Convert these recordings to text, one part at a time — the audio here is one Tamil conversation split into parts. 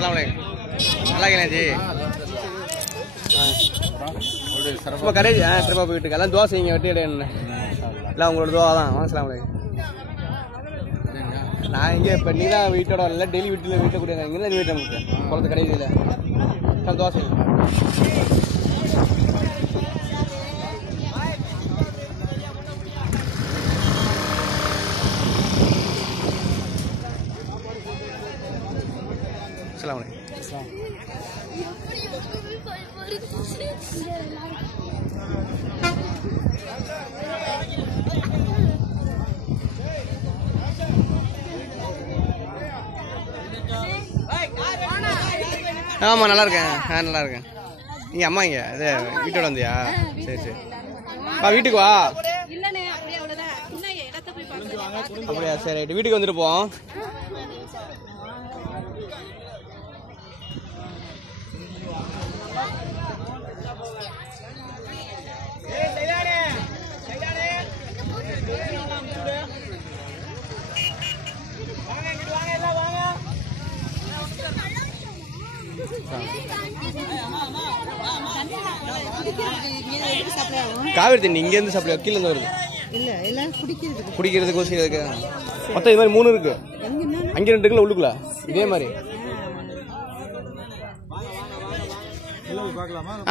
अस्सलाम वालेकुम நல்லா இருக்கேன் ஜி ரொம்ப கரேஜ் ட்ரிப்பாக போயிட்டு இருக்கு எல்லாம் தோசை இங்கே வெட்டி எடுன்னு இல்லை உங்களோட தோவா தான் வாங்கலாம் வாலேக்கும் நான் இங்கே இப்போ நீ தான் வீட்டோட இல்லை டெய்லி வீட்டில் கூடிய இங்கே தான் வீட்டை நமக்கு குளத்து கடையில் இல்லை தோசை अस्सलाम वालेकुम ஆமாம் நல்லா இருக்கேன் நல்லா இருக்கேன் நீங்கள் அம்மா இங்கே இது வீட்டோட வந்தியா சரி சரி வீட்டுக்கு வா அப்படியா சரி ரைட்டு வீட்டுக்கு வந்துட்டு போவோம் காவேரி தண்ணி இங்கேருந்து சப்ளை கீழேருந்து வருது குடிக்கிறதுக்கு ஊசிக்கிறதுக்கு மொத்தம் இது மாதிரி 3 இருக்கு அங்கே 2 இருக்குல்ல உள்ளுக்குள்ள இதே மாதிரி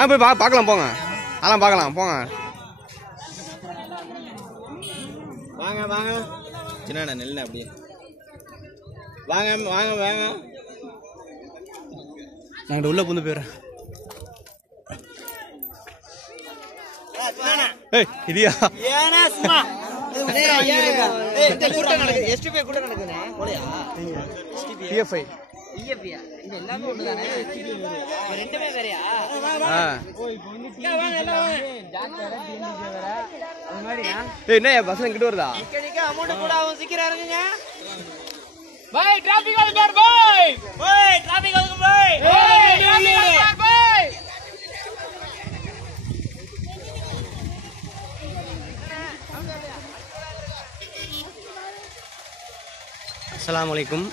போய் பார்க்கலாம் போங்க அதெல்லாம் பார்க்கலாம் போங்க வாங்க வாங்க சின்ன நெல்லை அப்படியே வாங்க வாங்க வாங்க நாங்கள் உள்ள புந்து போயிடுறேன் இதியா என்ன பஸ் கிட்ட வருதா பாய் டிராபிக் வந்து பாய் பாய் டிராபிக் வந்து பாய் பாய் அஸ்ஸலாமு அலைக்கும்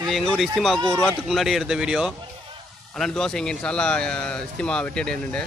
இது எங்கள் ஊர் இஸ்திமாவுக்கு 1 வாரத்துக்கு முன்னாடி எடுத்த வீடியோ அதனால் தோசை இங்கே இன்ஷால்லா இஸ்திமா வெட்டி எடுன்னு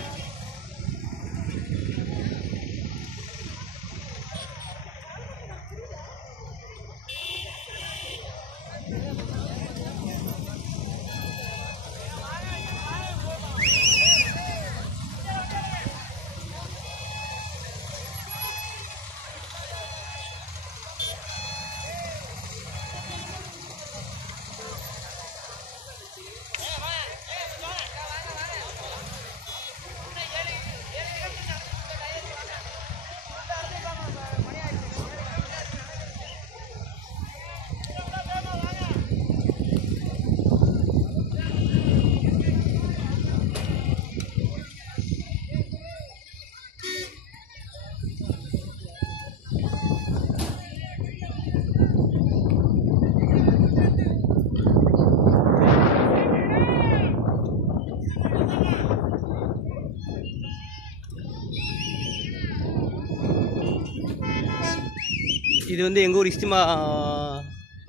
இது வந்து எங்கள் ஊர் இஸ்திமா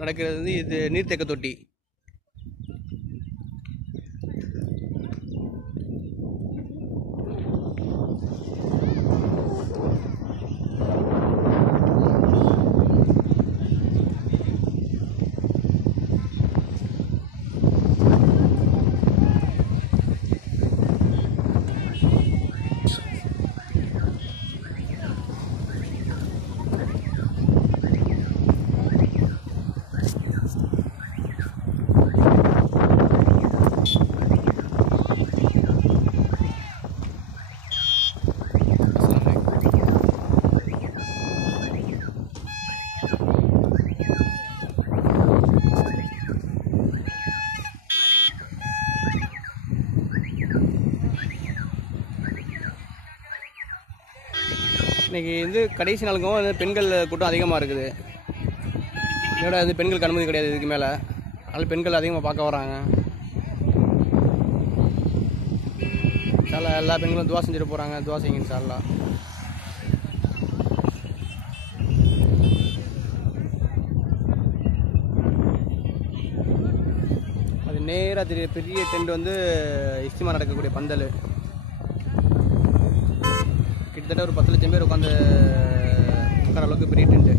நடக்கிறது வந்து இது நீர்த்தேக்க தொட்டி இன்றைக்கி வந்து கடைசி நாளுக்கும் வந்து பெண்கள் கூட்டம் அதிகமாக இருக்குது. இதோட வந்து பெண்களுக்கு அனுமதி கிடையாது இதுக்கு மேலே. அதனால் பெண்கள் அதிகமாக பார்க்க வராங்க. எல்லா பெண்களும் துவா செஞ்சுட்டு போகிறாங்க. துவா செய்யுங்க இன்ஷா அல்லாஹ். நேராக தெரிய பெரிய டென்ட் வந்து இஸ்திமா நடக்கக்கூடிய பந்தல். கிட்டத்தட்ட ஒரு 10 லட்சம் பேர் உட்காந்து உட்கார அளவுக்கு பெரிய டென்ட்டு.